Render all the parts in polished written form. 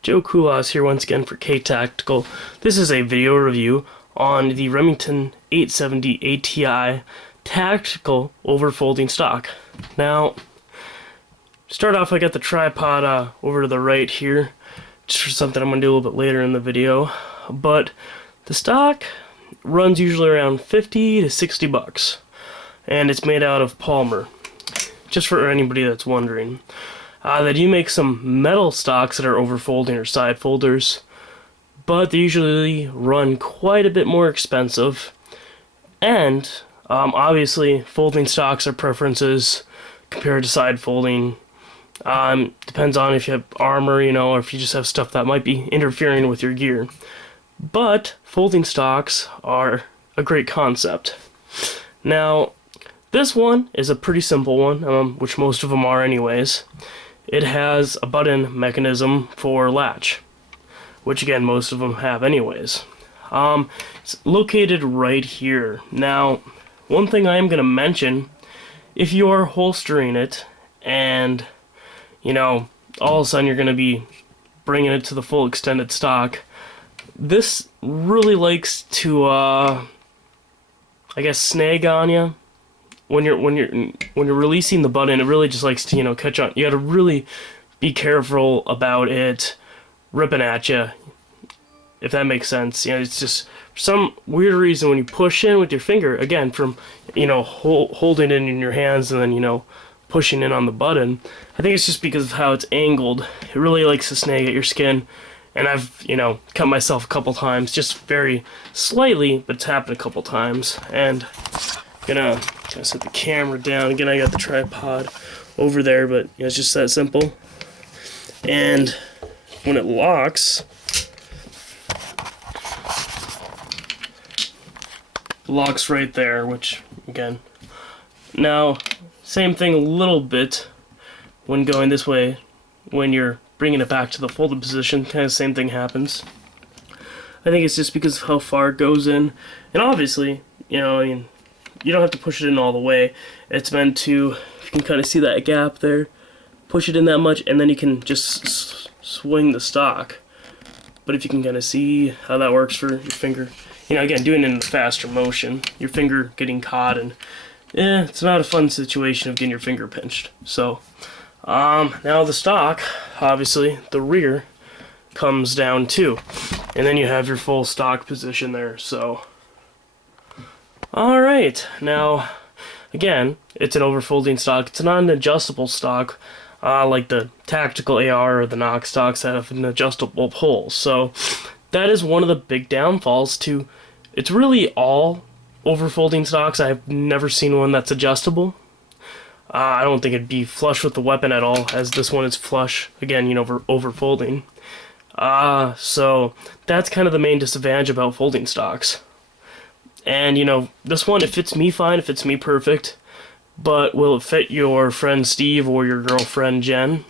Joe Kulas here once again for K-Tactical. This is a video review on the Remington 870 ATI Tactical Overfolding Stock. Now, start off, I got the tripod over to the right here, just for something I'm going to do a little bit later in the video. But the stock runs usually around 50 to 60 bucks, and it's made out of polymer, just for anybody that's wondering. They do make some metal stocks that are overfolding or side folders, but they usually run quite a bit more expensive. And obviously, folding stocks are preferences compared to side folding. Depends on if you have armor, or if you just have stuff that might be interfering with your gear. But folding stocks are a great concept. Now, this one is a pretty simple one, which most of them are anyways. It has a button mechanism for latch, which again most of them have anyways. It's located right here. Now, one thing I am going to mention, if you are holstering it and all of a sudden you're going to be bringing it to the full extended stock, this really likes to I guess snag on you. When you're releasing the button, it really just likes to catch on. You got to really be careful about it ripping at you, if that makes sense. It's just for some weird reason when you push in with your finger, again from holding it in your hands and then pushing in on the button. I think it's just because of how it's angled. It really likes to snag at your skin, and I've cut myself a couple times, just very slightly, but it's happened a couple times. And gonna set the camera down again. I got the tripod over there, but it's just that simple. And when it locks, it locks right there, which again, now same thing a little bit when going this way. When you're bringing it back to the folded position, kind of same thing happens. I think it's just because of how far it goes in, and obviously you don't have to push it in all the way. It's meant to, if you can kind of see that gap there, push it in that much, and then you can just swing the stock. But if you can kind of see how that works for your finger, again, doing it in a faster motion, your finger getting caught, and it's not a fun situation of getting your finger pinched. So, now the stock, obviously, the rear comes down too, and then you have your full stock position there. So, alright, now, again, it's an overfolding stock. It's not an adjustable stock, like the tactical AR or the Nox stocks that have an adjustable pull. So, that is one of the big downfalls to, it's really all overfolding stocks. I've never seen one that's adjustable. I don't think it'd be flush with the weapon at all, as this one is flush, again, overfolding. So, that's kind of the main disadvantage about folding stocks. And this one, it fits me fine, it fits me perfect, but will it fit your friend Steve or your girlfriend Jen?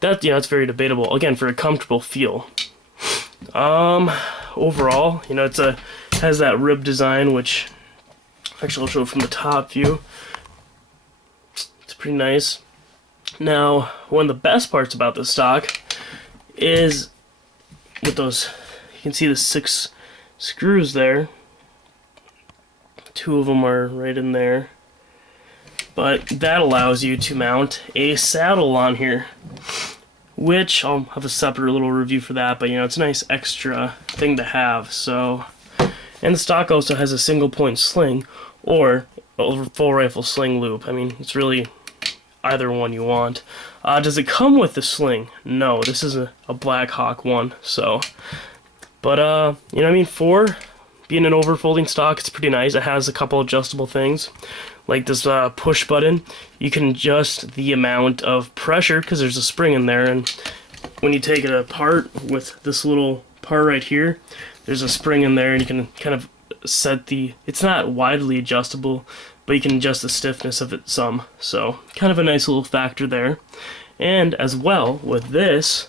That, it's very debatable. Again, for a comfortable feel. Overall, it has that rib design, which actually I'll show from the top view. It's pretty nice. Now, one of the best parts about this stock is with those, you can see the 6 screws there. 2 of them are right in there, but that allows you to mount a saddle on here, which I'll have a separate little review for that, but it's a nice extra thing to have. So, and the stock also has a single point sling or a full rifle sling loop. it's really either one you want. Does it come with the sling? No, this is a Black Hawk one. So, but for being an overfolding stock, it's pretty nice. It has a couple adjustable things, like this push button. You can adjust the amount of pressure because there's a spring in there, and when you take it apart with this little part right here, there's a spring in there, and you can kind of set the, it's not widely adjustable, but you can adjust the stiffness of it some. So kind of a nice little factor there. And as well with this,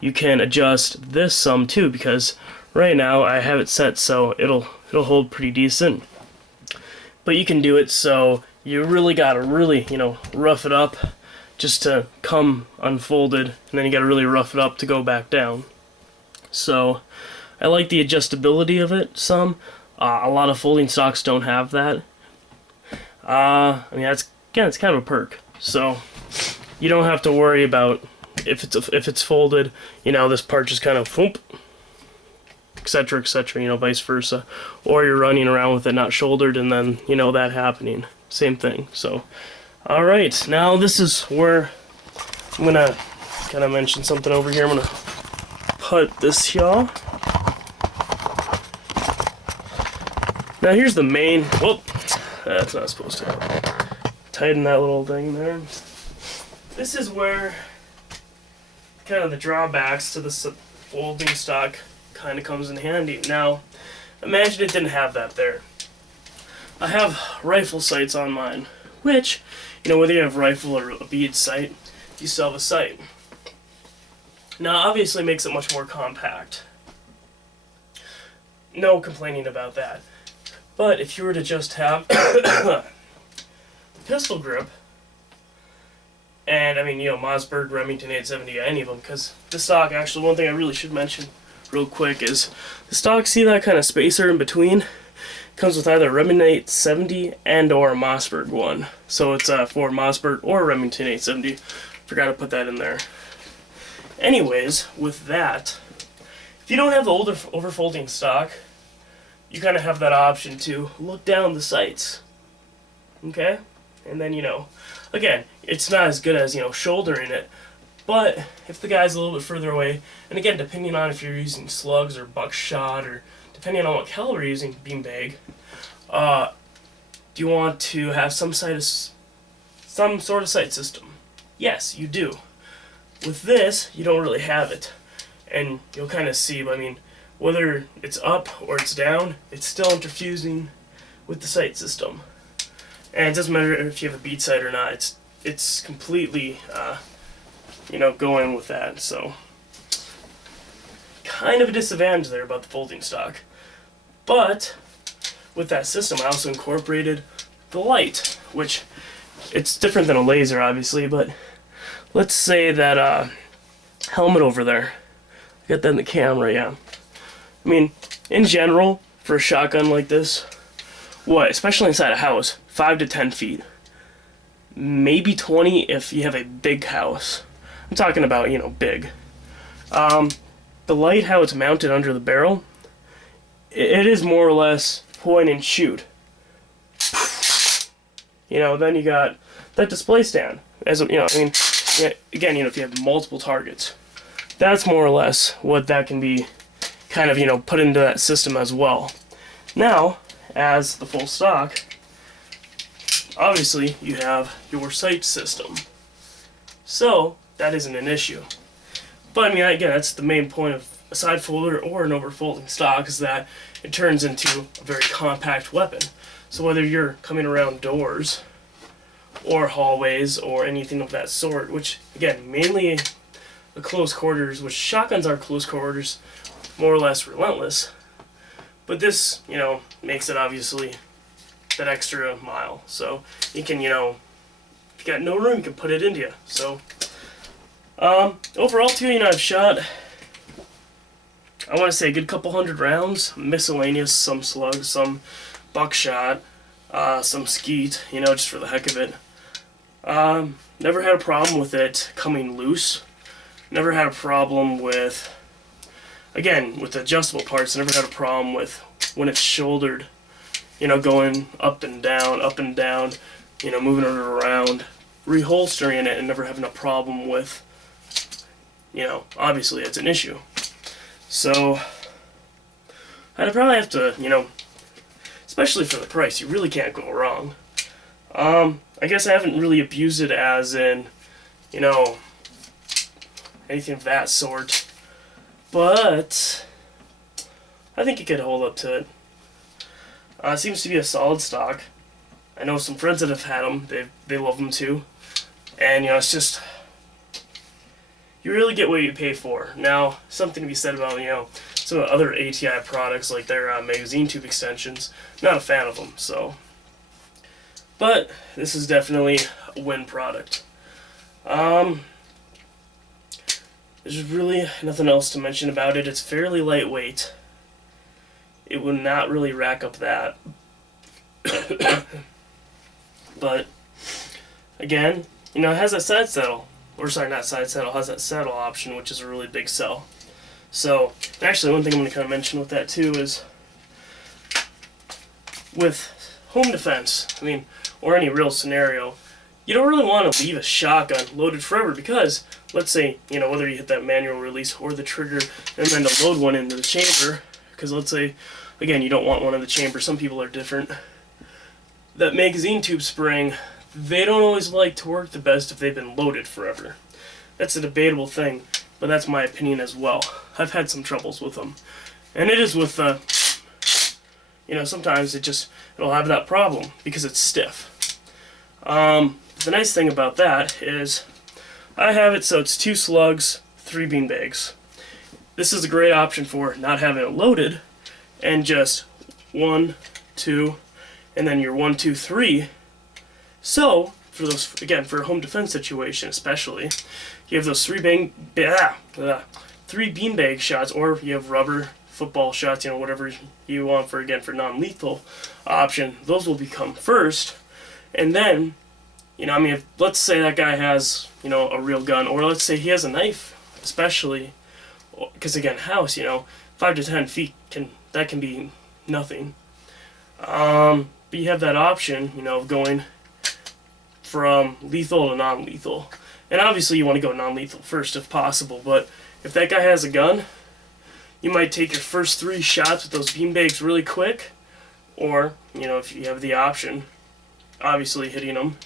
you can adjust this some too, because right now I have it set so it'll hold pretty decent, but you can do it so you really gotta rough it up just to come unfolded, and then you gotta really rough it up to go back down. So I like the adjustability of it some. A lot of folding stocks don't have that. I mean, it's kind of a perk. So you don't have to worry about if it's folded, you know, this part just kind of whoop, etc., etc., you know, vice versa. Or you're running around with it not shouldered, and then, you know, that happening. Same thing. So, alright, now this is where I'm gonna kind of mention something over here. I'm gonna put this here. Now here's the main, whoop, that's not supposed to tighten that little thing there. This is where kind of the drawbacks to the folding stock kind of comes in handy. Now, imagine it didn't have that there. I have rifle sights on mine, which, you know, whether you have rifle or a bead sight, you still have a sight. Now, obviously, it makes it much more compact. No complaining about that. But if you were to just have the pistol grip, and I mean, you know, Mossberg, Remington 870, any of them, because the stock, actually, one thing I really should mention real quick is the stock, see that kind of spacer in between? Comes with either Remington 870 and or a Mossberg one. So it's for Mossberg or Remington 870. Forgot to put that in there. Anyways, with that, if you don't have the older overfolding stock, you kind of have that option to look down the sights. Okay? And then, you know, again, it's not as good as, you know, shouldering it, but if the guy's a little bit further away, and again, depending on if you're using slugs or buckshot, or depending on what caliber you're using, beanbag, do you want to have some sort of sight system? Yes, you do. With this, you don't really have it, and you'll kind of see, I mean, whether it's up or it's down, it's still interfusing with the sight system. And it doesn't matter if you have a bead sight or not, it's completely, you know, going with that. So, kind of a disadvantage there about the folding stock. But, with that system, I also incorporated the light, which, it's different than a laser, obviously, but let's say that helmet over there. Got that in the camera, yeah. I mean, in general, for a shotgun like this, especially inside a house, 5 to 10 feet. Maybe 20 if you have a big house. I'm talking about, you know, big. The light, how it's mounted under the barrel, it is more or less point and shoot. You know, then you got that display stand. As you know, I mean, yeah, again, you know, if you have multiple targets, that's more or less what that can be kind of, you know, put into that system as well. Now, as the full stock, obviously you have your sight system. So, that isn't an issue. But I mean, again, that's the main point of a side folder or an overfolding stock, is that it turns into a very compact weapon. So whether you're coming around doors or hallways or anything of that sort, which again, mainly the close quarters, which shotguns are close quarters, more or less relentless. But this, you know, makes it obviously that extra mile. So you can, you know, if you got no room, you can put it into you. So overall too, you know, I've shot, I want to say a good couple hundred rounds, miscellaneous, some slugs, some buckshot, some skeet, you know, just for the heck of it. Never had a problem with it coming loose. Never had a problem with, again, with the adjustable parts, never had a problem with when it's shouldered, you know, going up and down, you know, moving it around, reholstering it, and never having a problem with, you know, obviously it's an issue. So, I'd probably have to, you know, especially for the price, you really can't go wrong. I guess I haven't really abused it as in, you know, anything of that sort, but I think it could hold up to it. It seems to be a solid stock. I know some friends that have had them, they love them too, and you know, it's just, you really get what you pay for. Now, something to be said about, you know, some other ATI products, like their magazine tube extensions, not a fan of them, so. But, this is definitely a win product. There's really nothing else to mention about it. It's fairly lightweight. It would not really rack up that. But again, you know, it has that side saddle. Or sorry, not side saddle, it has that saddle option, which is a really big sell. So, actually, one thing I'm going to kind of mention with that too is with home defense, I mean, or any real scenario, you don't really want to leave a shotgun loaded forever because, let's say, you know, whether you hit that manual release or the trigger and then to load one into the chamber, because let's say, again, you don't want one in the chamber, some people are different. That magazine tube spring, they don't always like to work the best if they've been loaded forever. That's a debatable thing, but that's my opinion as well. I've had some troubles with them. And it is with, you know, sometimes it'll have that problem because it's stiff. The nice thing about that is I have it so it's 2 slugs, 3 beanbags. This is a great option for not having it loaded and just 1, 2, and then your 1, 2, 3. So, for those, again, for a home defense situation especially, you have those 3 beanbag shots, or you have rubber football shots, you know, whatever you want for, again, for non-lethal option. Those will become first, and then, you know, I mean, if, let's say that guy has, you know, a real gun, or let's say he has a knife, especially, because again, house, you know, 5 to 10 feet can be nothing. But you have that option, you know, of going from lethal to non-lethal. And obviously you want to go non-lethal first if possible, but if that guy has a gun, you might take your first 3 shots with those beanbags really quick, or, you know, if you have the option, obviously hitting them.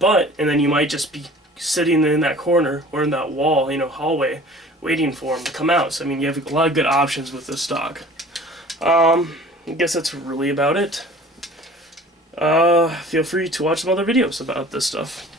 And then you might just be sitting in that corner or in that wall, you know, hallway, waiting for them to come out. So, I mean, you have a lot of good options with this stock. I guess that's really about it. Feel free to watch some other videos about this stuff.